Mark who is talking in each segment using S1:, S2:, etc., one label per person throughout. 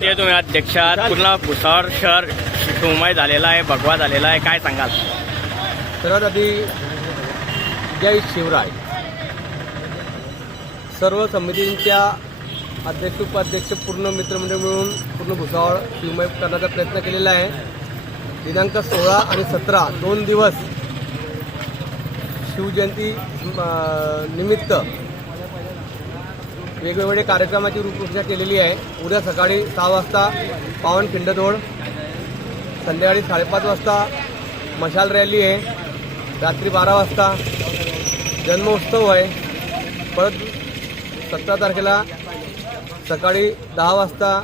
S1: ते तुम्ही अध्यक्ष आहात पूर्ण भुसावळ शहर शिवमय झालेला आहे भगवा झालेला आहे काय सांगाल?
S2: सर्वात आधी जय शिवराय. सर्व समितींच्या अध्यक्ष उपाध्यक्ष पूर्ण मित्रमंडळ मिळून पूर्ण भुसावळ शिवमय करण्याचा प्रयत्न केलेला आहे. दिनांक सोळा आणि सतरा दोन दिवस शिवजयंती निमित्त वेगवेगळे कार्यक्रमाची रूपरेषा केलेली आहे. उद्या सकाळी सहा वाजता पावन खिंडतोड संध्याकाळी साडेपाच वाजता मशाल रॅली आहे रात्री बारा वाजता जन्मोत्सव आहे. परत सतरा तारखेला सकाळी दहा वाजता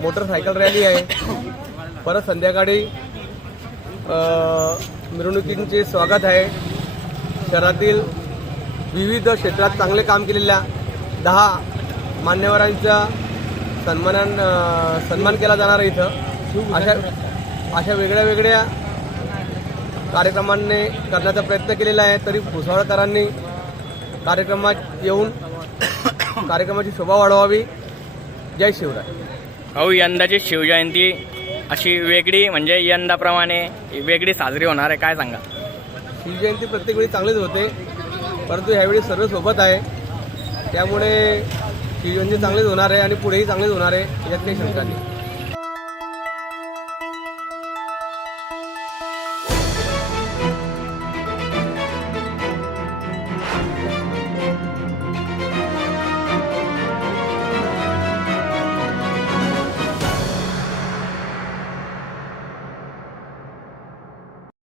S2: मोटरसायकल रॅली आहे. परत संध्याकाळी मिरवणुकींचे स्वागत आहे. शहरातील विविध क्षेत्रात चांगले काम केलेल्या दहा मान्यवरांचा सन्मानान सन्मान केला जाणार आहे इथं. अशा अशा वेगळ्या वेगळ्या कार्यक्रमांनी करण्याचा प्रयत्न केलेला आहे तरी भुसावळकरांनी कार्यक्रमात येऊन कार्यक्रमाची शोभा वाढवावी. जय शिवराय.
S1: अहो यंदाची शिवजयंती अशी वेगळी म्हणजे यंदाप्रमाणे वेगळी साजरी होणार आहे काय सांगा?
S2: शिवजयंती प्रत्येक वेळी चांगलीच होते परंतु ह्यावेळी सर्व सोबत आहे. त्यामुळे शिवजयंती चांगलीच होणार आहे आणि पुढेही चांगलीच होणार आहे यात काही शंका नाही.